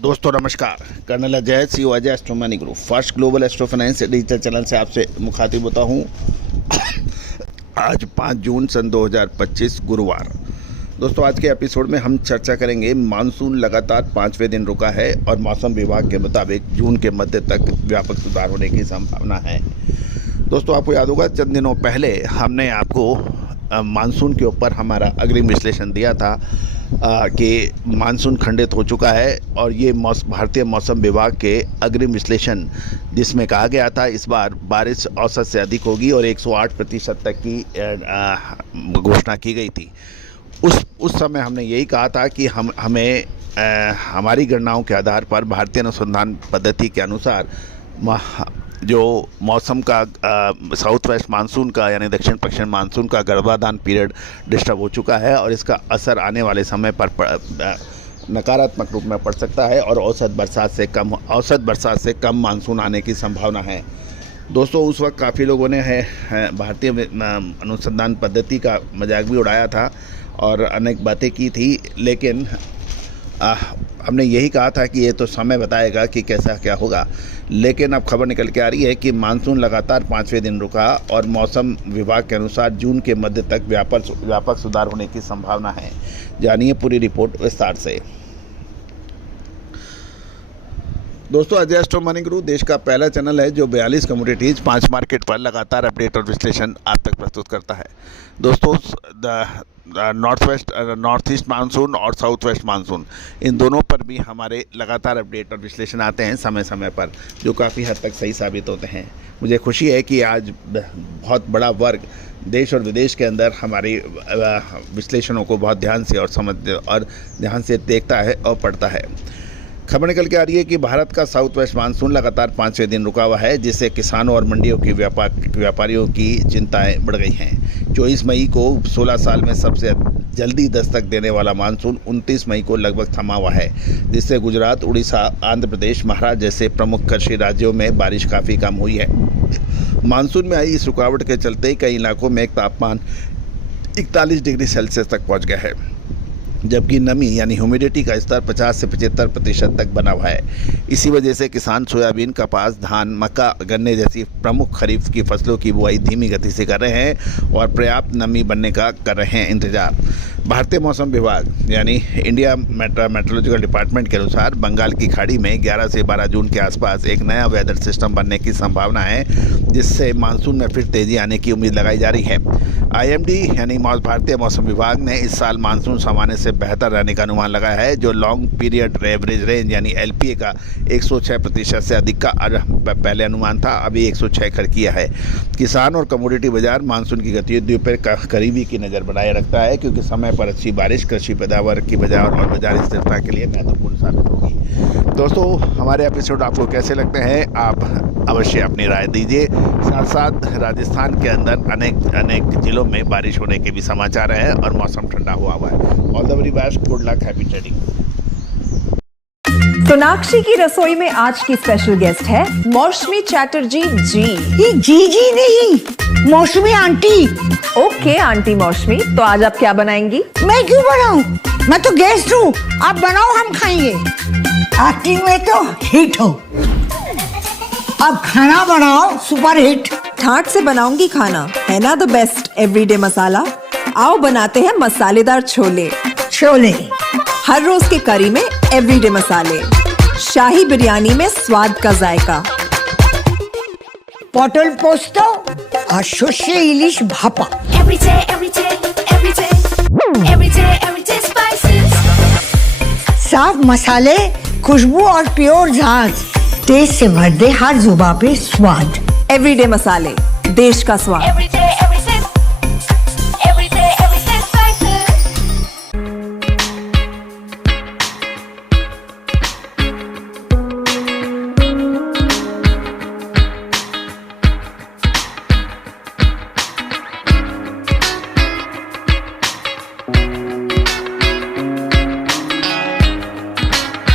दोस्तों नमस्कार, colonel Ajay CEO Ajay Astro Money Group first global astro finance digital channel से आपसे मुखातिब होता हूँ। आज 5 जून सन 2025 गुरुवार। दोस्तों आज के एपिसोड में हम चर्चा करेंगे मानसून लगातार 5वें दिन रुका है और मौसम विभाग के मुताबिक जून के मध्य तक व्यापक सुधार होने की संभावना है। दोस्तों आपको याद होगा चंद दिनों पहले हमने आपको मानसून के ऊपर हमारा अग्रिम विश्लेषण दिया था कि मानसून खंडित हो चुका है और ये भारतीय मौसम विभाग के अग्रिम विश्लेषण जिसमें कहा गया था इस बार बारिश औसत से अधिक होगी और 108% तक की घोषणा की गई थी। उस समय हमने यही कहा था कि हमें हमारी गणनाओं के आधार पर भारतीय अनुसंधान पद्धति के अनुसार जो मौसम का साउथ वेस्ट मानसून का यानी दक्षिण पश्चिम मानसून का गर्भाधान पीरियड डिस्टर्ब हो चुका है और इसका असर आने वाले समय पर नकारात्मक रूप में पड़ सकता है और औसत बरसात से कम मानसून आने की संभावना है। दोस्तों उस वक्त काफ़ी लोगों ने भारतीय अनुसंधान पद्धति का मजाक भी उड़ाया था और अनेक बातें की थी, लेकिन हमने यही कहा था कि ये तो समय बताएगा कि कैसा क्या होगा। लेकिन अब खबर निकल के आ रही है कि मानसून लगातार 5वें दिन रुका और मौसम विभाग के अनुसार जून के मध्य तक व्यापक सुधार होने की संभावना है। जानिए पूरी रिपोर्ट विस्तार से। दोस्तों अजय एस्ट्रो मनी ग्रुप देश का पहला चैनल है जो 42 कमोडिटीज़ 5 मार्केट पर लगातार अपडेट और विश्लेषण आप तक प्रस्तुत करता है। दोस्तों नॉर्थ ईस्ट मानसून और साउथ वेस्ट मानसून इन दोनों पर भी हमारे लगातार अपडेट और विश्लेषण आते हैं समय समय पर, जो काफ़ी हद तक सही साबित होते हैं। मुझे खुशी है कि आज बहुत बड़ा वर्ग देश और विदेश के अंदर हमारी विश्लेषणों को बहुत ध्यान से देखता है और पढ़ता है। खबर निकल के आ रही है कि भारत का साउथ वेस्ट मानसून लगातार 5वें दिन रुका हुआ है, जिससे किसानों और मंडियों की व्यापारियों की चिंताएं बढ़ गई हैं। 24 मई को 16 साल में सबसे जल्दी दस्तक देने वाला मानसून 29 मई को लगभग थमा हुआ है, जिससे गुजरात, उड़ीसा, आंध्र प्रदेश, महाराष्ट्र जैसे प्रमुख कृषि राज्यों में बारिश काफ़ी कम हुई है। मानसून में आई इस रुकावट के चलते कई इलाकों में तापमान 41 डिग्री सेल्सियस तक पहुँच गया है, जबकि नमी यानी ह्यूमिडिटी का स्तर 50 से 75% तक बना हुआ है। इसी वजह से किसान सोयाबीन, कपास, धान, मक्का, गन्ने जैसी प्रमुख खरीफ की फसलों की बुआई धीमी गति से कर रहे हैं और पर्याप्त नमी बनने का कर रहे हैं इंतजार। भारतीय मौसम विभाग यानी इंडिया मेट्रोलॉजिकल डिपार्टमेंट के अनुसार बंगाल की खाड़ी में 11 से 12 जून के आसपास एक नया वेदर सिस्टम बनने की संभावना है, जिससे मानसून में फिर तेज़ी आने की उम्मीद लगाई जा रही है। IMD यानी भारतीय मौसम विभाग ने इस साल मानसून सामान्य से बेहतर रहने का अनुमान लगाया है, जो लॉन्ग पीरियड एवरेज रेंज यानी LPA का 106% से अधिक का पहले अनुमान था, अभी 106 कर किया है। किसान और कमोडिटी बाजार मानसून की गतिविधियों पर करीबी की नज़र बनाए रखता है, क्योंकि समय पर अच्छी बारिश कृषि पैदावार की बाजार और बाजार स्थिरता के लिए महत्वपूर्ण साबित होगी। दोस्तों हमारे एपिसोड आपको कैसे लगते हैं, आप अवश्य अपनी राय दीजिए। साथ साथ राजस्थान के अंदर अनेक जिलों में बारिश होने के भी समाचार हैं और मौसम ठंडा हुआ है। All the very best, good luck, happy trading. Sonakshi की रसोई में आज की स्पेशल गेस्ट है मौसमी चैटर्जी जी। ये जी नहीं, मौसमी आंटी। ओके आंटी मौसमी, तो आज आप क्या बनाएंगी? मैं क्यों बनाऊं? मैं तो गेस्ट हूँ, आप बनाओ, हम खाएंगे। एक्टिंग में तो हिट हो, अब खाना बनाओ सुपर हिट। ठाट से बनाऊंगी खाना, है ना द बेस्ट एवरीडे मसाला। आओ बनाते हैं मसालेदार छोले। हर रोज के करी में एवरीडे मसाले, शाही बिरयानी में स्वाद का जायका। पटल पोस्तो और शोषे इलिश भापा। साफ मसाले, खुशबू और प्योर झांझ, टेस्ट से भर दे हर जुबान पे स्वाद। एवरीडे मसाले, देश का स्वाद।